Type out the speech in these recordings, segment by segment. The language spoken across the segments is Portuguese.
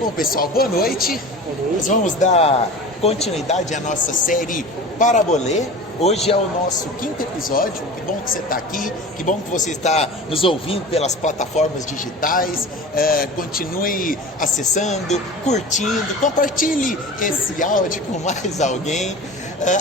Bom, pessoal, boa noite. Nós vamos dar continuidade à nossa série Parabolê. Hoje é o nosso 5º episódio. Que bom que você está aqui, que bom que você está nos ouvindo pelas plataformas digitais. Continue acessando, curtindo, compartilhe esse áudio com mais alguém.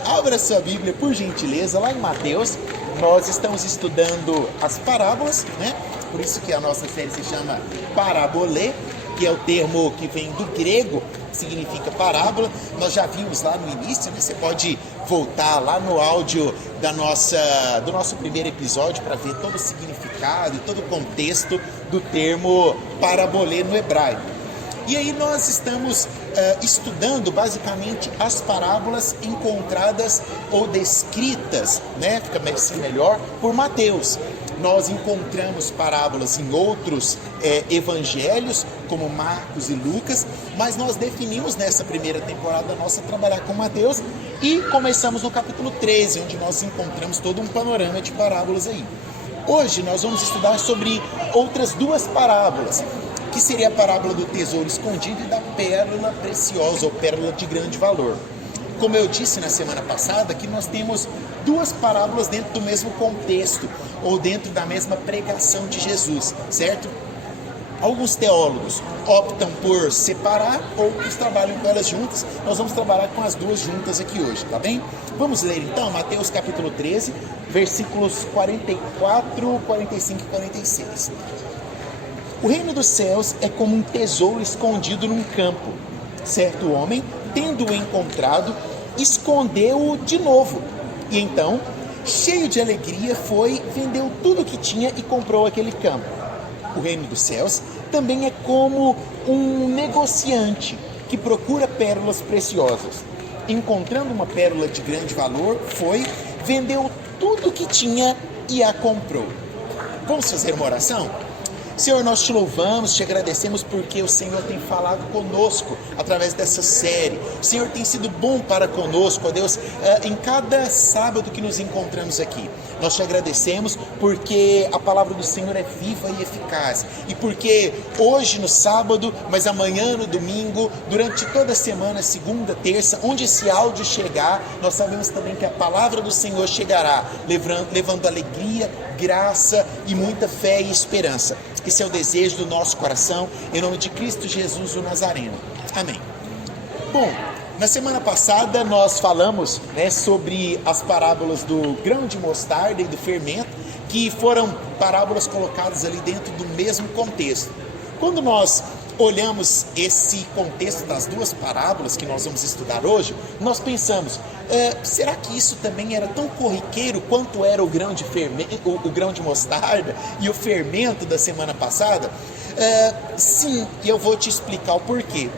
Abra sua Bíblia, por gentileza, lá em Mateus. Nós estamos estudando as parábolas, né? Por isso que a nossa série se chama Parabolê, que é o termo que vem do grego, significa parábola. Nós já vimos lá no início, né? Você pode voltar lá no áudio do nosso primeiro episódio para ver todo o significado e todo o contexto do termo parabolê no hebraico. E aí nós estamos estudando basicamente as parábolas encontradas ou descritas, né? Fica assim melhor, por Mateus. Nós encontramos parábolas em outros evangelhos, como Marcos e Lucas, mas nós definimos nessa primeira temporada nossa trabalhar com Mateus e começamos no capítulo 13, onde nós encontramos todo um panorama de parábolas aí. Hoje nós vamos estudar sobre outras duas parábolas, que seria a parábola do tesouro escondido e da pérola preciosa, ou pérola de grande valor. Como eu disse na semana passada, que nós temos duas parábolas dentro do mesmo contexto, ou dentro da mesma pregação de Jesus, certo? Alguns teólogos optam por separar, outros trabalham com elas juntas. Nós vamos trabalhar com as duas juntas aqui hoje, tá bem? Vamos ler então Mateus capítulo 13, versículos 44, 45 e 46. O reino dos céus é como um tesouro escondido num campo. Certo homem, tendo-o encontrado, escondeu-o de novo. E então, cheio de alegria, vendeu tudo o que tinha e comprou aquele campo. O reino dos céus também é como um negociante que procura pérolas preciosas. Encontrando uma pérola de grande valor, vendeu tudo o que tinha e a comprou. Vamos fazer uma oração? Senhor, nós te louvamos, te agradecemos porque o Senhor tem falado conosco através dessa série. O Senhor tem sido bom para conosco, ó Deus, em cada sábado que nos encontramos aqui. Nós te agradecemos porque a palavra do Senhor é viva e eficaz. E porque hoje no sábado, mas amanhã no domingo, durante toda a semana, segunda, terça, onde esse áudio chegar, nós sabemos também que a palavra do Senhor chegará, levando alegria, graça e muita fé e esperança. Esse é o desejo do nosso coração, em nome de Cristo Jesus, o Nazareno. Amém. Bom, na semana passada nós falamos, né, sobre as parábolas do grão de mostarda e do fermento, que foram parábolas colocadas ali dentro do mesmo contexto. Quando nós olhamos esse contexto das duas parábolas que nós vamos estudar hoje, nós pensamos, será que isso também era tão corriqueiro quanto era o grão de mostarda e o fermento da semana passada? Sim, e eu vou te explicar o porquê.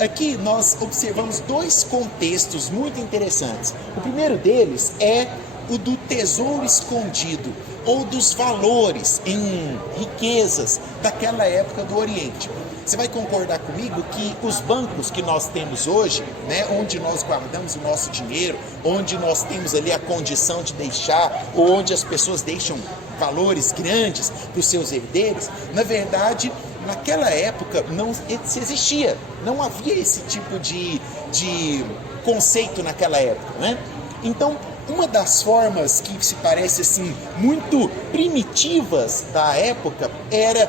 Aqui nós observamos dois contextos muito interessantes. O primeiro deles é o do tesouro escondido, ou dos valores em riquezas daquela época do Oriente. Você vai concordar comigo que os bancos que nós temos hoje, né, onde nós guardamos o nosso dinheiro, onde nós temos ali a condição de deixar, ou onde as pessoas deixam valores grandes para os seus herdeiros, na verdade, naquela época não existia, não havia esse tipo de conceito naquela época, né? Então, uma das formas que se parece assim muito primitivas da época era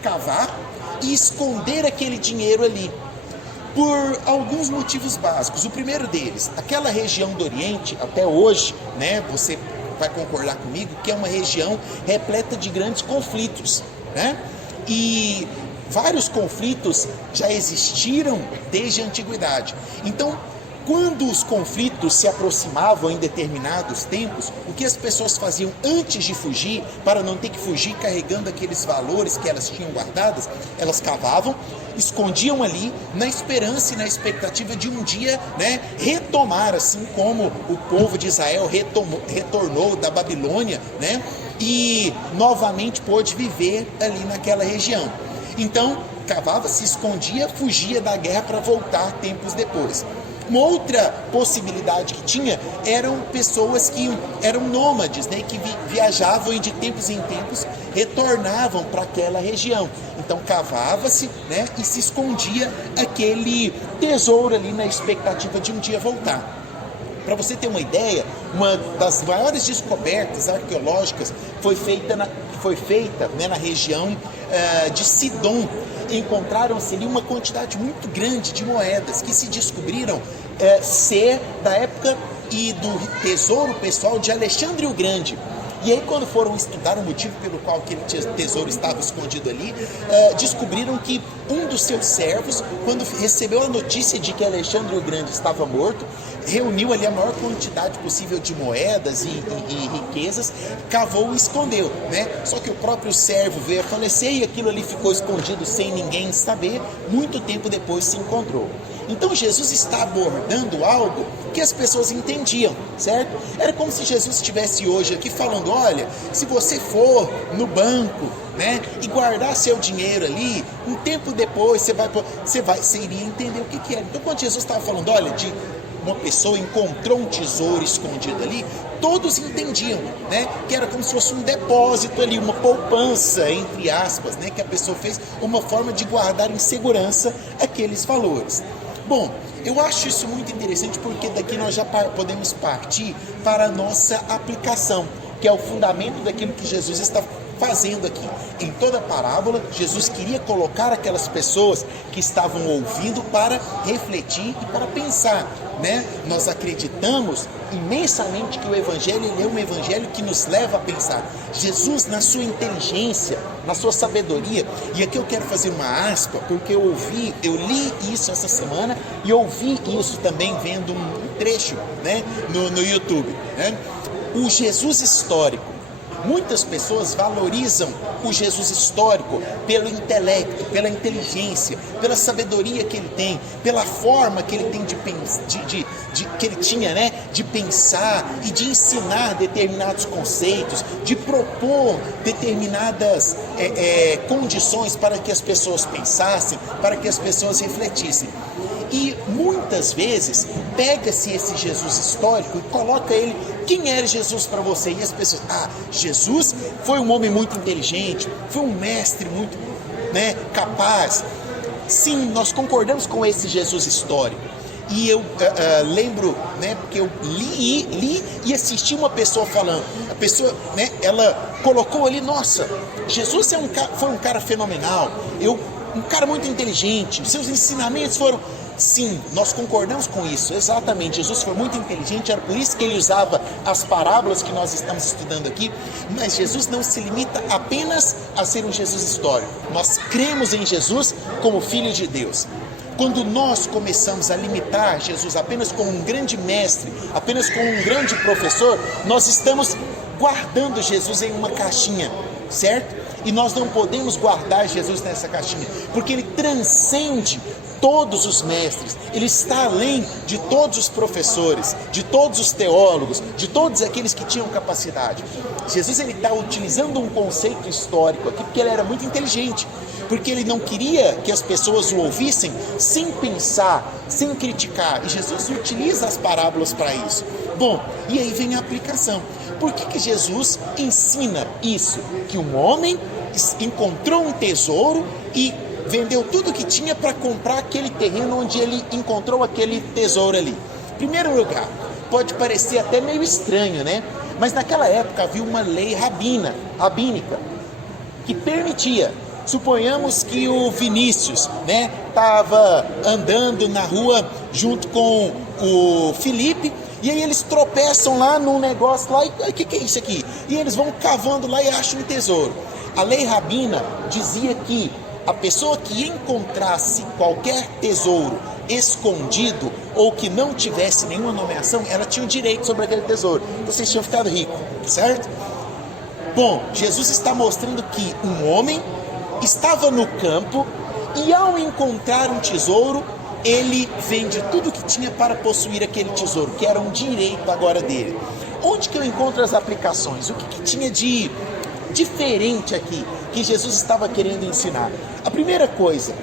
cavar e esconder aquele dinheiro ali, por alguns motivos básicos. O primeiro deles, aquela região do Oriente, até hoje, né, você vai concordar comigo, que é uma região repleta de grandes conflitos, né? E vários conflitos já existiram desde a antiguidade. Então, quando os conflitos se aproximavam em determinados tempos, o que as pessoas faziam antes de fugir, para não ter que fugir carregando aqueles valores que elas tinham guardados, elas cavavam, escondiam ali, na esperança e na expectativa de um dia, né, retomar, assim como o povo de Israel retornou da Babilônia, né, e novamente pôde viver ali naquela região. Então, cavava, se escondia, fugia da guerra para voltar tempos depois. Uma outra possibilidade que tinha eram pessoas que eram nômades, né, que viajavam e de tempos em tempos retornavam para aquela região. Então cavava-se, né, e se escondia aquele tesouro ali na expectativa de um dia voltar. Para você ter uma ideia, uma das maiores descobertas arqueológicas foi feita na região de Sidom. Encontraram-se ali uma quantidade muito grande de moedas que se descobriram ser da época e do tesouro pessoal de Alexandre o Grande. E aí, quando foram estudar o motivo pelo qual aquele tesouro estava escondido ali, descobriram que um dos seus servos, quando recebeu a notícia de que Alexandre o Grande estava morto, reuniu ali a maior quantidade possível de moedas e riquezas, cavou e escondeu, né? Só que o próprio servo veio a falecer e aquilo ali ficou escondido sem ninguém saber. Muito tempo depois se encontrou. Então Jesus está abordando algo que as pessoas entendiam, certo? Era como se Jesus estivesse hoje aqui falando: olha, se você for no banco, né, e guardar seu dinheiro ali, um tempo depois você iria entender o que era. Então quando Jesus estava falando, olha, de uma pessoa encontrou um tesouro escondido ali, todos entendiam, né, que era como se fosse um depósito ali, uma poupança, entre aspas, né, que a pessoa fez, uma forma de guardar em segurança aqueles valores. Bom, eu acho isso muito interessante porque daqui nós já podemos partir para a nossa aplicação, que é o fundamento daquilo que Jesus está fazendo aqui. Em toda a parábola, Jesus queria colocar aquelas pessoas que estavam ouvindo para refletir e para pensar, né? Nós acreditamos imensamente que o Evangelho ele é um Evangelho que nos leva a pensar. Jesus, na sua inteligência, na sua sabedoria, e aqui eu quero fazer uma aspa, porque eu li isso essa semana e ouvi isso também vendo um trecho, né, no YouTube, né? O Jesus histórico. Muitas pessoas valorizam o Jesus histórico pelo intelecto, pela inteligência, pela sabedoria que ele tem, pela forma que ele tem que ele tinha, né, de pensar e de ensinar determinados conceitos, de propor determinadas condições para que as pessoas pensassem, para que as pessoas refletissem. E muitas vezes pega-se esse Jesus histórico e coloca ele, quem era Jesus para você? E as pessoas, Jesus foi um homem muito inteligente, foi um mestre muito, né, capaz. Sim, nós concordamos com esse Jesus histórico. E eu lembro, né, porque eu li e assisti uma pessoa falando. A pessoa, né, ela colocou ali, nossa, Jesus foi um cara fenomenal, um cara muito inteligente, seus ensinamentos foram... Sim, nós concordamos com isso, exatamente. Jesus foi muito inteligente, era por isso que ele usava as parábolas que nós estamos estudando aqui, mas Jesus não se limita apenas a ser um Jesus histórico. Nós cremos em Jesus como Filho de Deus. Quando nós começamos a limitar Jesus apenas como um grande mestre, apenas como um grande professor, nós estamos guardando Jesus em uma caixinha, certo? E nós não podemos guardar Jesus nessa caixinha, porque ele transcende todos os mestres, ele está além de todos os professores, de todos os teólogos, de todos aqueles que tinham capacidade. Jesus ele está utilizando um conceito histórico aqui, porque ele era muito inteligente, porque ele não queria que as pessoas o ouvissem sem pensar, sem criticar, e Jesus utiliza as parábolas para isso. Bom, e aí vem a aplicação. Por que Jesus ensina isso? Que um homem encontrou um tesouro e vendeu tudo que tinha para comprar aquele terreno onde ele encontrou aquele tesouro ali. Em primeiro lugar, pode parecer até meio estranho, né? Mas naquela época havia uma lei rabínica, que permitia, suponhamos que o Vinícius, né, estava andando na rua junto com o Felipe, e aí eles tropeçam lá num negócio lá, e o que é isso aqui? E eles vão cavando lá e acham um tesouro. A lei rabina dizia que a pessoa que encontrasse qualquer tesouro escondido ou que não tivesse nenhuma nomeação, ela tinha o direito sobre aquele tesouro. Vocês tinham ficado ricos, certo? Bom, Jesus está mostrando que um homem estava no campo e ao encontrar um tesouro, ele vende tudo que tinha para possuir aquele tesouro, que era um direito agora dele. Onde que eu encontro as aplicações? O que tinha de diferente aqui que Jesus estava querendo ensinar? A primeira coisa,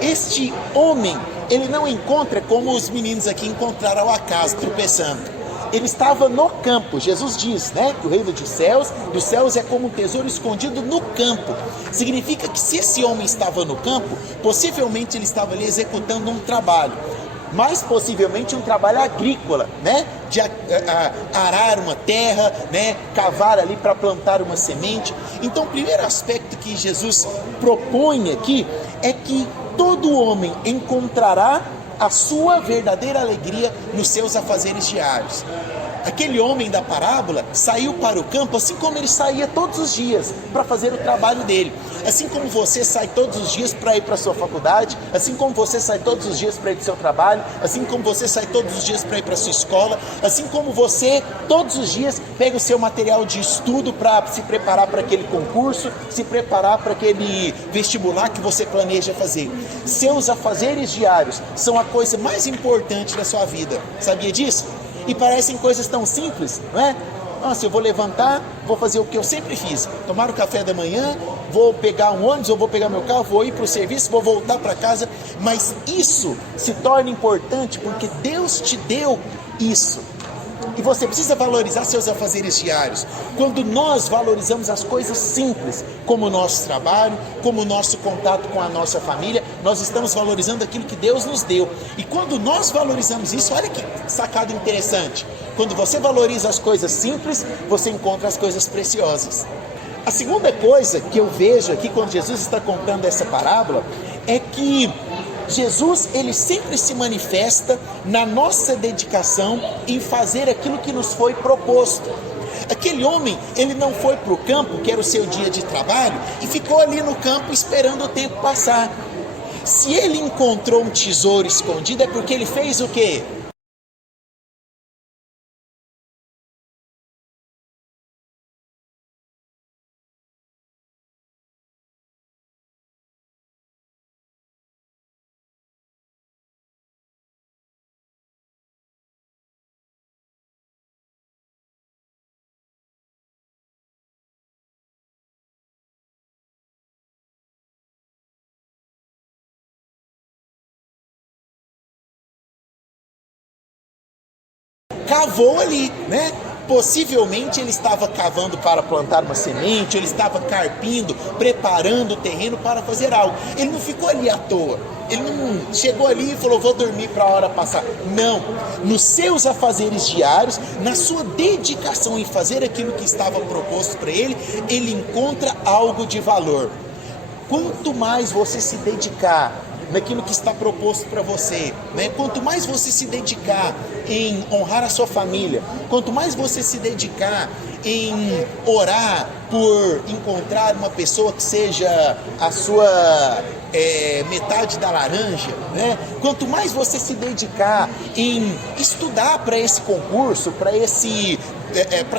este homem, ele não encontra como os meninos aqui encontraram ao acaso, tropeçando. ele estava no campo. Jesus diz, né, que o reino dos céus é como um tesouro escondido no campo. Significa que se esse homem estava no campo, possivelmente ele estava ali executando um trabalho. Mais possivelmente um trabalho agrícola, né? De arar uma terra, né? Cavar ali para plantar uma semente. Então, o primeiro aspecto que Jesus propõe aqui é que todo homem encontrará a sua verdadeira alegria nos seus afazeres diários. Aquele homem da parábola saiu para o campo assim como ele saía todos os dias para fazer o trabalho dele. Assim como você sai todos os dias para ir para a sua faculdade, assim como você sai todos os dias para ir para o seu trabalho, assim como você sai todos os dias para ir para a sua escola, assim como você todos os dias pega o seu material de estudo para se preparar para aquele concurso, se preparar para aquele vestibular que você planeja fazer. Seus afazeres diários são a coisa mais importante da sua vida. Sabia disso? E parecem coisas tão simples, não é? Nossa, eu vou levantar, vou fazer o que eu sempre fiz, tomar o café da manhã, vou pegar um ônibus, ou vou pegar meu carro, vou ir para o serviço, vou voltar para casa, mas isso se torna importante porque Deus te deu isso. E você precisa valorizar seus afazeres diários. Quando nós valorizamos as coisas simples, como o nosso trabalho, como o nosso contato com a nossa família, nós estamos valorizando aquilo que Deus nos deu. E quando nós valorizamos isso, olha que sacada interessante. Quando você valoriza as coisas simples, você encontra as coisas preciosas. A segunda coisa que eu vejo aqui quando Jesus está contando essa parábola é que Jesus, ele sempre se manifesta na nossa dedicação em fazer aquilo que nos foi proposto. Aquele homem, ele não foi para o campo, que era o seu dia de trabalho, e ficou ali no campo esperando o tempo passar. Se ele encontrou um tesouro escondido, é porque ele fez o quê? Cavou ali, né? Possivelmente ele estava cavando para plantar uma semente, ele estava carpindo, preparando o terreno para fazer algo. Ele não ficou ali à toa. Ele não chegou ali e falou, vou dormir para a hora passar. Não. Nos seus afazeres diários, na sua dedicação em fazer aquilo que estava proposto para ele, ele encontra algo de valor. Quanto mais você se dedicar naquilo que está proposto para você, né? Quanto mais você se dedicar em honrar a sua família, quanto mais você se dedicar em orar por encontrar uma pessoa que seja a sua metade da laranja, né? Quanto mais você se dedicar em estudar para esse concurso, para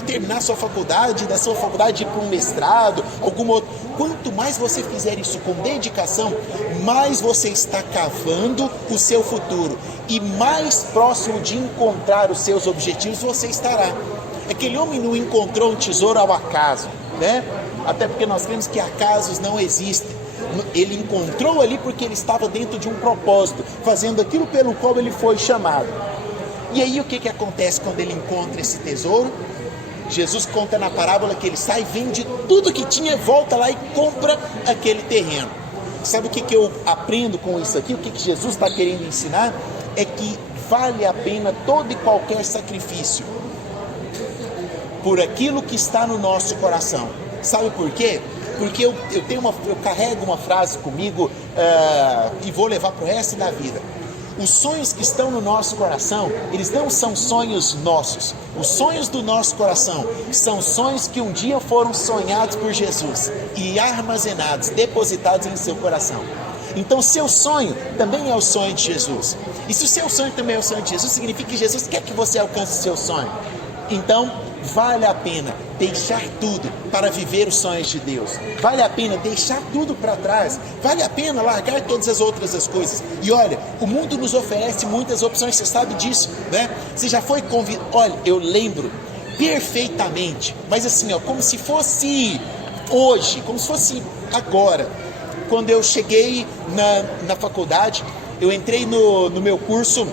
terminar a sua faculdade, da sua faculdade ir para um mestrado, alguma outra. Quanto mais você fizer isso com dedicação, mais você está cavando o seu futuro e mais próximo de encontrar os seus objetivos você estará. Aquele homem não encontrou um tesouro ao acaso, né? Até porque nós cremos que acasos não existem. Ele encontrou ali porque ele estava dentro de um propósito, fazendo aquilo pelo qual ele foi chamado. E aí o que acontece quando ele encontra esse tesouro? Jesus conta na parábola que ele sai, vende tudo que tinha, volta lá e compra aquele terreno. Sabe o que eu aprendo com isso aqui? O que Jesus está querendo ensinar? É que vale a pena todo e qualquer sacrifício por aquilo que está no nosso coração. Sabe por quê? Porque eu carrego uma frase comigo e vou levar para o resto da vida. Os sonhos que estão no nosso coração, eles não são sonhos nossos. Os sonhos do nosso coração são sonhos que um dia foram sonhados por Jesus e armazenados, depositados em seu coração. Então, seu sonho também é o sonho de Jesus. E se o seu sonho também é o sonho de Jesus, significa que Jesus quer que você alcance o seu sonho. Então, vale a pena deixar tudo para viver os sonhos de Deus. Vale a pena deixar tudo para trás. Vale a pena largar todas as outras coisas. E olha, o mundo nos oferece muitas opções, você sabe disso, né? Você já foi convidado. Olha, eu lembro perfeitamente, mas assim, ó, como se fosse hoje, como se fosse agora. Quando eu cheguei na faculdade, eu entrei no meu curso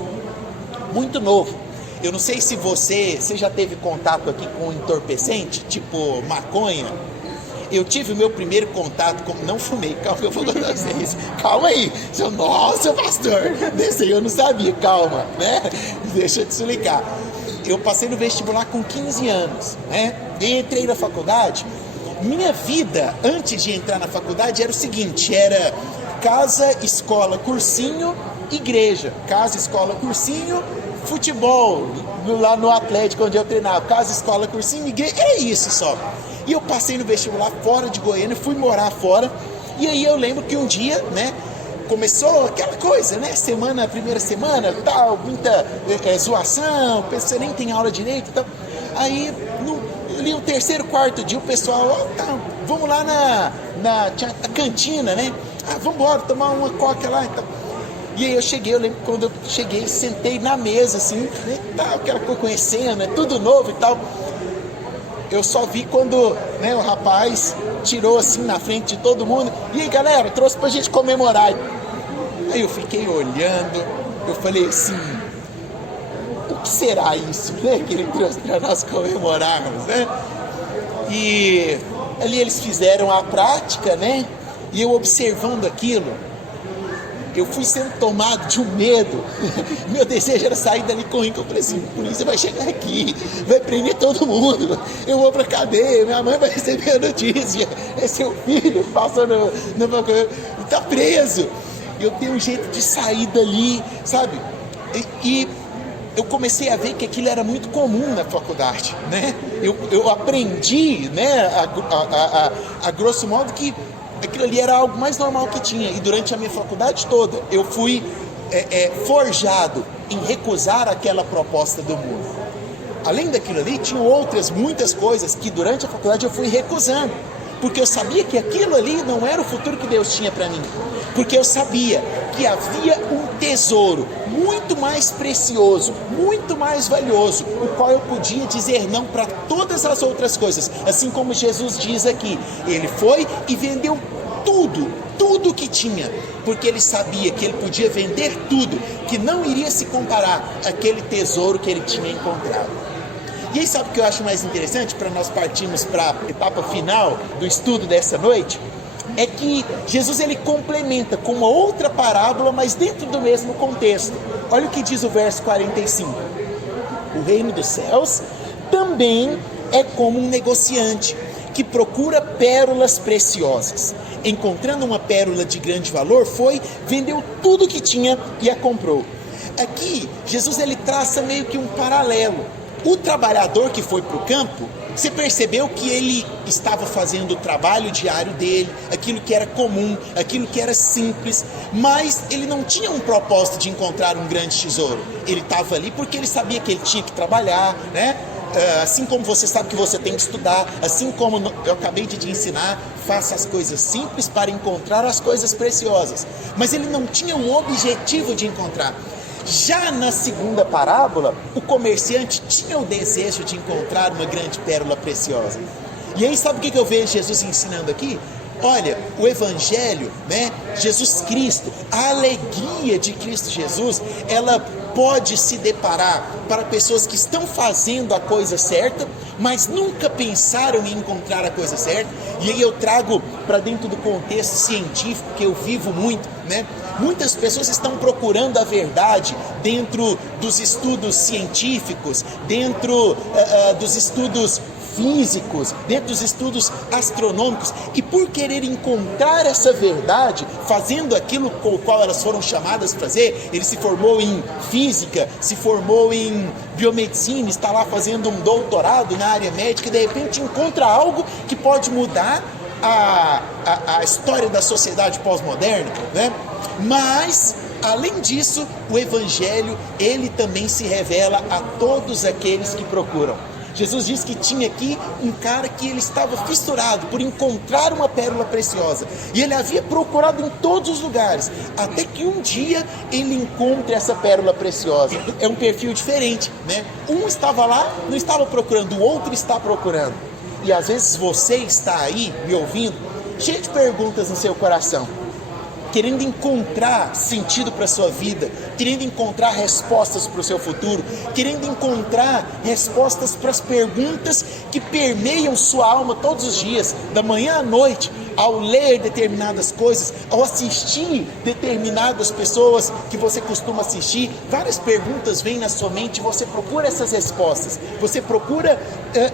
muito novo. Eu não sei se você já teve contato aqui com entorpecente, tipo maconha. Eu tive o meu primeiro contato com... Não fumei, calma que eu vou contar vocês. Calma aí. Nossa, pastor, desse aí eu não sabia, calma, né? Deixa eu te explicar. Eu passei no vestibular com 15 anos, né? E entrei na faculdade. Minha vida, antes de entrar na faculdade, era o seguinte, era casa, escola, cursinho, igreja. Casa, escola, cursinho, futebol, lá no Atlético onde eu treinava. Casa, escola, cursinho, igreja, era isso só. E eu passei no vestibular fora de Goiânia, fui morar fora. E aí eu lembro que um dia, né, começou aquela coisa, né, primeira semana, tal, muita zoação, você nem tem aula direito e tal. Aí, ali o terceiro, quarto dia, o pessoal, tá, vamos lá na cantina, né? Vamos embora, tomar uma coca lá e tal. E aí eu lembro quando eu cheguei, sentei na mesa, assim, né, tal, aquela coisa conhecendo, tudo novo e tal. Eu só vi quando, né, o rapaz tirou assim na frente de todo mundo. E aí, galera, trouxe pra gente comemorar. Aí eu fiquei olhando, eu falei assim, o que será isso, né, que ele trouxe pra nós comemorarmos, né? E ali eles fizeram a prática, né? E eu observando aquilo, eu fui sendo tomado de um medo. Meu desejo era sair dali correndo. Eu falei assim, a polícia vai chegar aqui, vai prender todo mundo, eu vou pra cadeia, minha mãe vai receber a notícia, é seu filho, passou tá preso. Eu tenho um jeito de sair dali, sabe? E eu comecei a ver que aquilo era muito comum na faculdade, né? Eu aprendi, né, a grosso modo, que aquilo ali era algo mais normal que tinha. E durante a minha faculdade toda, eu fui forjado em recusar aquela proposta do mundo. Além daquilo ali, tinham muitas coisas que durante a faculdade eu fui recusando. Porque eu sabia que aquilo ali não era o futuro que Deus tinha para mim. Porque eu sabia que havia um tesouro muito mais precioso, muito mais valioso, o qual eu podia dizer não para todas as outras coisas. Assim como Jesus diz aqui, ele foi e vendeu tudo que tinha, porque ele sabia que ele podia vender tudo, que não iria se comparar àquele tesouro que ele tinha encontrado. E aí, sabe o que eu acho mais interessante, para nós partirmos para a etapa final do estudo dessa noite? É que Jesus ele complementa com uma outra parábola, mas dentro do mesmo contexto. Olha o que diz o verso 45. O reino dos céus também é como um negociante que procura pérolas preciosas. Encontrando uma pérola de grande valor, vendeu tudo que tinha e a comprou. Aqui, Jesus ele traça meio que um paralelo. O trabalhador que foi para o campo, você percebeu que ele estava fazendo o trabalho diário dele, aquilo que era comum, aquilo que era simples, mas ele não tinha um propósito de encontrar um grande tesouro. Ele estava ali porque ele sabia que ele tinha que trabalhar, né? Assim como você sabe que você tem que estudar, assim como eu acabei de te ensinar, faça as coisas simples para encontrar as coisas preciosas. Mas ele não tinha um objetivo de encontrar. Já na segunda parábola, o comerciante tinha o desejo de encontrar uma grande pérola preciosa. E aí sabe o que eu vejo Jesus ensinando aqui? Olha, o Evangelho, né, Jesus Cristo, a alegria de Cristo Jesus, ela pode se deparar para pessoas que estão fazendo a coisa certa, mas nunca pensaram em encontrar a coisa certa. E aí eu trago para dentro do contexto científico que eu vivo muito, né? Muitas pessoas estão procurando a verdade dentro dos estudos científicos, dentro dos estudos físicos, dentro dos estudos astronômicos, e por querer encontrar essa verdade, fazendo aquilo com o qual elas foram chamadas para fazer. Ele se formou em física, se formou em biomedicina, está lá fazendo um doutorado na área médica, e de repente encontra algo que pode mudar a história da sociedade pós-moderna, né? Mas, além disso, o Evangelho, ele também se revela a todos aqueles que procuram. Jesus diz que tinha aqui um cara que ele estava fissurado por encontrar uma pérola preciosa. E ele havia procurado em todos os lugares, até que um dia ele encontre essa pérola preciosa. É um perfil diferente, né? Um estava lá, não estava procurando, o outro está procurando. E às vezes você está aí, me ouvindo, cheio de perguntas no seu coração, querendo encontrar sentido para a sua vida, querendo encontrar respostas para o seu futuro, querendo encontrar respostas para as perguntas que permeiam sua alma todos os dias, da manhã à noite, ao ler determinadas coisas, ao assistir determinadas pessoas que você costuma assistir, várias perguntas vêm na sua mente e você procura essas respostas, você procura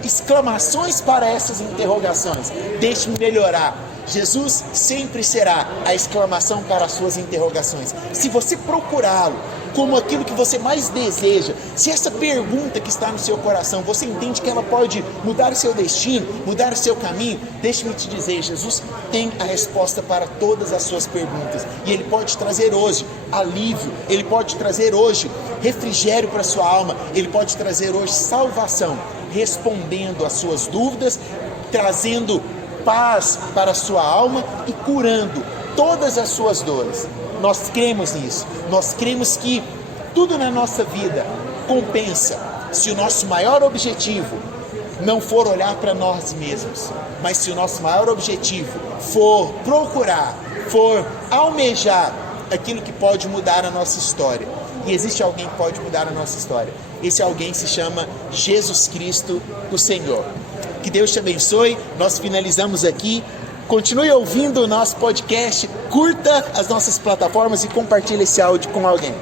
exclamações para essas interrogações. Deixe-me melhorar. Jesus sempre será a exclamação para as suas interrogações. Se você procurá-lo como aquilo que você mais deseja, se essa pergunta que está no seu coração, você entende que ela pode mudar o seu destino, mudar o seu caminho, deixe-me te dizer, Jesus tem a resposta para todas as suas perguntas. E Ele pode trazer hoje alívio, Ele pode trazer hoje refrigério para a sua alma, Ele pode trazer hoje salvação, respondendo às suas dúvidas, trazendo paz para a sua alma e curando todas as suas dores. Nós cremos nisso, nós cremos que tudo na nossa vida compensa se o nosso maior objetivo não for olhar para nós mesmos, mas se o nosso maior objetivo for procurar, for almejar aquilo que pode mudar a nossa história. E existe alguém que pode mudar a nossa história. Esse alguém se chama Jesus Cristo, o Senhor. Que Deus te abençoe. Nós finalizamos aqui. Continue ouvindo o nosso podcast, curta as nossas plataformas e compartilhe esse áudio com alguém.